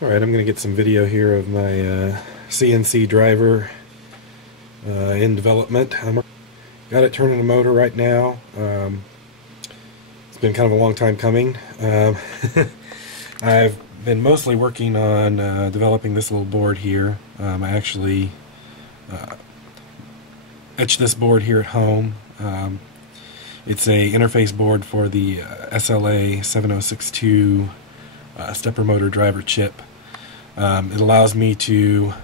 Alright, I'm going to get some video here of my CNC driver in development. I got it turning the motor right now. It's been kind of a long time coming. I've been mostly working on developing this little board here. I actually etched this board here at home. It's a interface board for the SLA 7062 stepper motor driver chip. It allows me to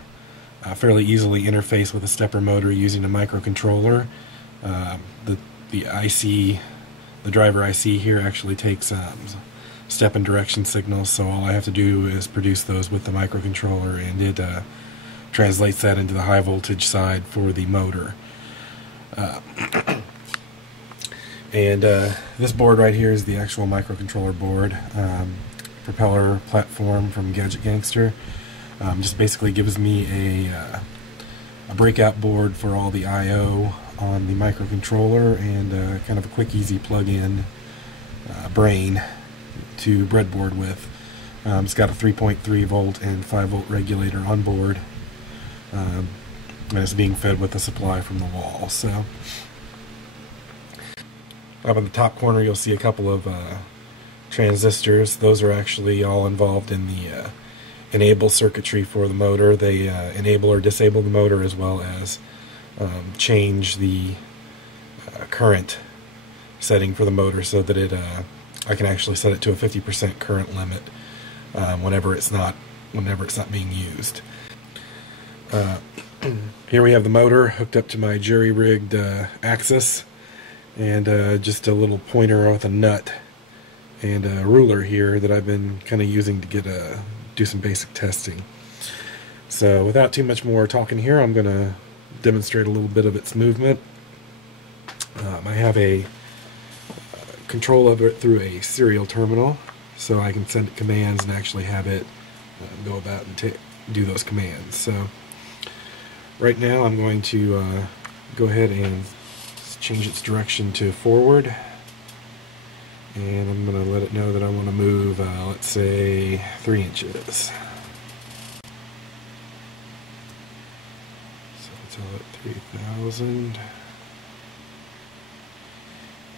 fairly easily interface with a stepper motor using a microcontroller. The IC, the driver IC here actually takes step and direction signals, so all I have to do is produce those with the microcontroller, and it translates that into the high voltage side for the motor. And this board right here is the actual microcontroller board. Propeller platform from Gadget Gangster. Just basically gives me a breakout board for all the I/O on the microcontroller, and kind of a quick, easy plug-in brain to breadboard with. It's got a 3.3 volt and 5 volt regulator on board, and it's being fed with a supply from the wall. So up in the top corner you'll see a couple of transistors. Those are actually all involved in the enable circuitry for the motor. They enable or disable the motor, as well as change the current setting for the motor, so that I can actually set it to a 50% current limit whenever it's not being used. Here we have the motor hooked up to my jury-rigged axis, and just a little pointer with a nut and a ruler here that I've been kind of using to do some basic testing. So without too much more talking here, I'm going to demonstrate a little bit of its movement. I have a control of it through a serial terminal, so I can send it commands and actually have it go about and do those commands. So right now I'm going to go ahead and change its direction to forward, and I'm going to let it know that I want to move, let's say, 3 inches. So I'll tell it 3,000,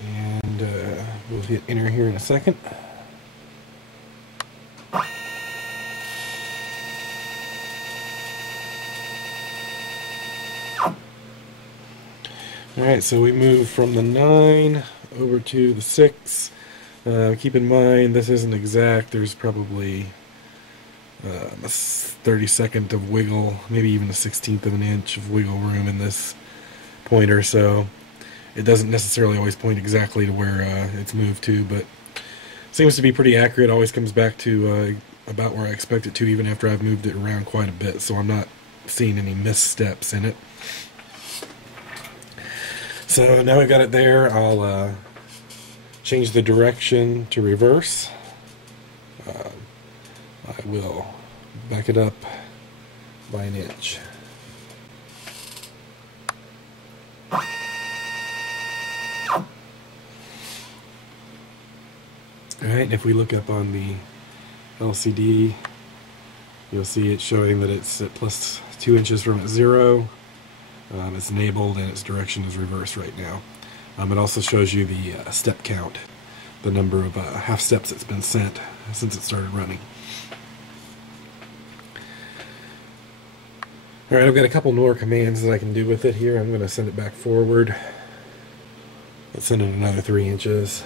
and we'll hit enter here in a second. Alright, so we move from the 9 over to the 6. Keep in mind, this isn't exact. There's probably a 32nd of wiggle, maybe even a 1/16 of an inch of wiggle room in this pointer, so it doesn't necessarily always point exactly to where it's moved to, but seems to be pretty accurate. Always comes back to about where I expect it to, even after I've moved it around quite a bit, so I'm not seeing any missteps in it. So now I've got it there. I'll change the direction to reverse. I will back it up by an inch. Alright, if we look up on the LCD, you'll see it showing that it's at plus 2 inches from its 0. It's enabled and its direction is reversed right now. It also shows you the step count, the number of half steps it's been sent since it started running. Alright, I've got a couple more commands that I can do with it here. I'm going to send it back forward. Let's send it another 3 inches.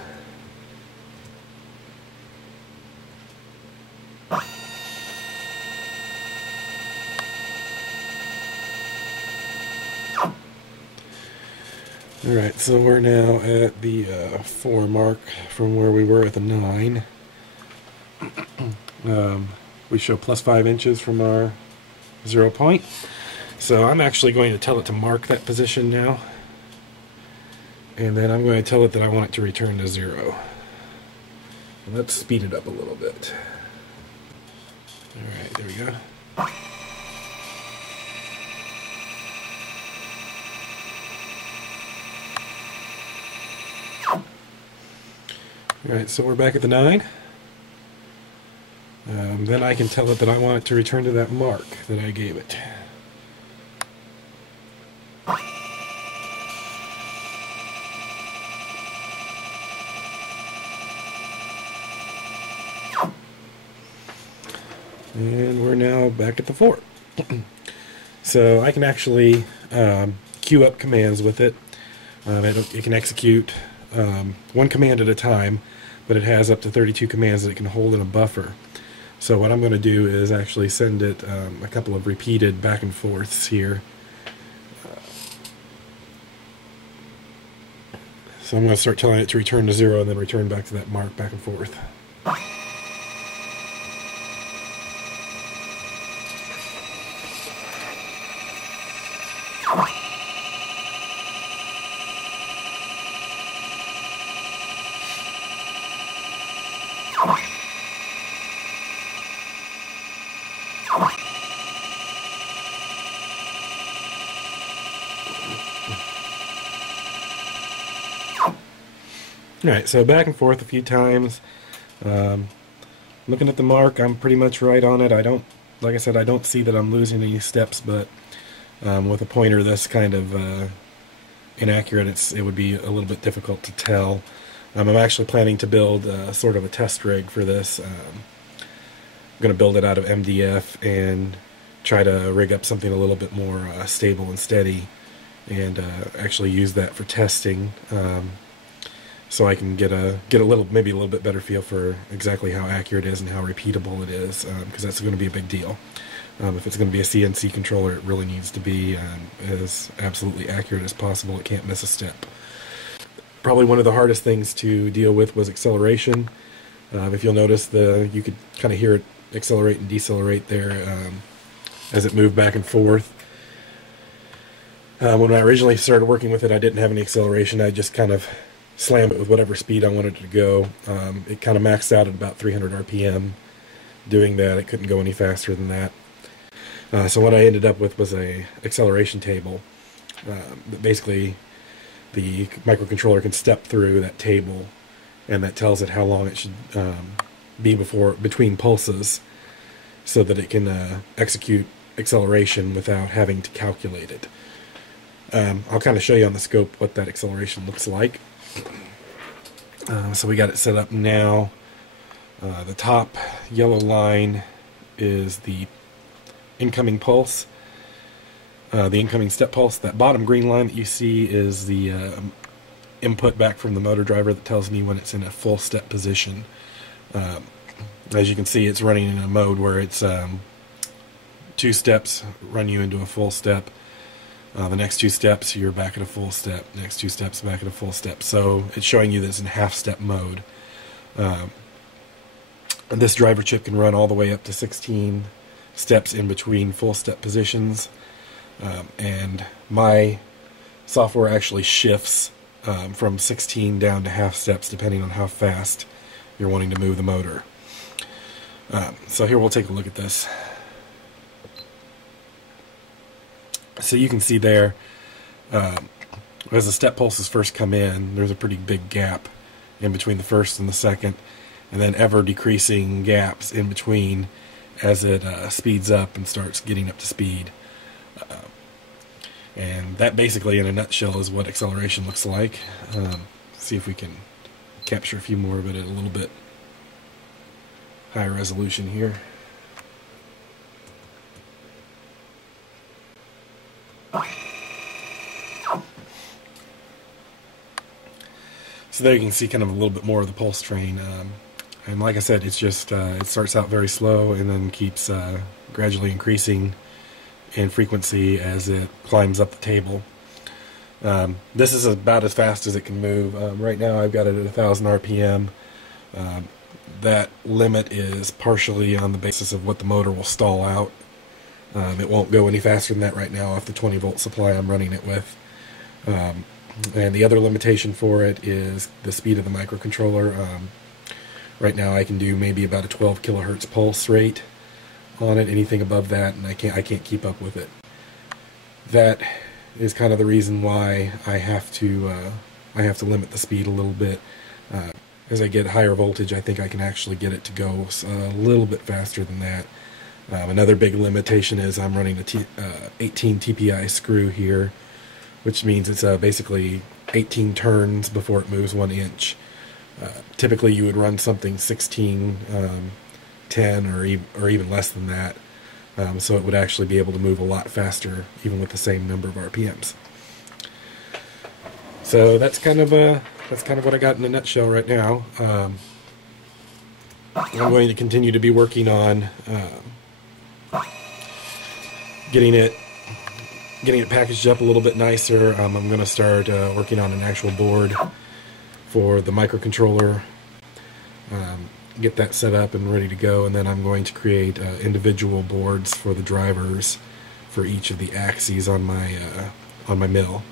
Alright, so we're now at the 4 mark from where we were at the 9. We show plus 5 inches from our 0 point. So I'm actually going to tell it to mark that position now. And then I'm going to tell it that I want it to return to 0. And let's speed it up a little bit. Alright, there we go. Alright, so we're back at the 9. Then I can tell it that I want it to return to that mark that I gave it. And we're now back at the 4. So I can actually queue up commands with it. It can execute one command at a time, but it has up to 32 commands that it can hold in a buffer. So what I'm going to do is actually send it a couple of repeated back and forths here. So I'm going to start telling it to return to 0 and then return back to that mark back and forth. Alright, so back and forth a few times. Looking at the mark, I'm pretty much right on it. Like I said, I don't see that I'm losing any steps, but with a pointer this kind of inaccurate, it would be a little bit difficult to tell. I'm actually planning to build sort of a test rig for this. I'm going to build it out of MDF and try to rig up something a little bit more stable and steady, and actually use that for testing. So I can get maybe a little bit better feel for exactly how accurate it is and how repeatable it is, because that's going to be a big deal. If it's going to be a CNC controller, it really needs to be as absolutely accurate as possible. It can't miss a step. Probably one of the hardest things to deal with was acceleration. If you'll notice, you could kind of hear it accelerate and decelerate there as it moved back and forth. When I originally started working with it, I didn't have any acceleration. I just kind of slam it with whatever speed I wanted it to go. It kind of maxed out at about 300 RPM. Doing that, it couldn't go any faster than that. So what I ended up with was a acceleration table. That basically, the microcontroller can step through that table, and that tells it how long it should be between pulses, so that it can execute acceleration without having to calculate it. I'll kind of show you on the scope what that acceleration looks like. So we got it set up now. The top yellow line is the incoming pulse, the incoming step pulse. That bottom green line that you see is the input back from the motor driver that tells me when it's in a full step position. As you can see, it's running in a mode where it's 2 steps run you into a full step. The next 2 steps, you're back at a full step. Next 2 steps, back at a full step. So it's showing you that it's in half-step mode. This driver chip can run all the way up to 16 steps in between full step positions. And my software actually shifts from 16 down to half steps depending on how fast you're wanting to move the motor. So here we'll take a look at this. So you can see there, as the step pulses first come in, there's a pretty big gap in between the first and the second, and then ever decreasing gaps in between as it speeds up and starts getting up to speed. And that basically, in a nutshell, is what acceleration looks like. See if we can capture a few more of it at a little bit higher resolution here. So there you can see kind of a little bit more of the pulse train, and like I said, it's just it starts out very slow and then keeps gradually increasing in frequency as it climbs up the table. This is about as fast as it can move. Right now I've got it at 1,000 RPM. That limit is partially on the basis of what the motor will stall out. It won't go any faster than that right now off the 20-volt supply I'm running it with. And the other limitation for it is the speed of the microcontroller. Right now I can do maybe about a 12 kilohertz pulse rate on it. Anything above that, and I can't keep up with it. That is kind of the reason why I have to limit the speed a little bit. as I get higher voltage, I think I can actually get it to go a little bit faster than that. Another big limitation is I'm running a 18 TPI screw here, which means it's basically 18 turns before it moves 1 inch. Typically you would run something 16, 10, or even less than that, so it would actually be able to move a lot faster even with the same number of RPMs. So that's kind of what I got in a nutshell right now. I'm going to continue to be working on getting it packaged up a little bit nicer. I'm going to start working on an actual board for the microcontroller, get that set up and ready to go, and then I'm going to create individual boards for the drivers for each of the axes on my mill.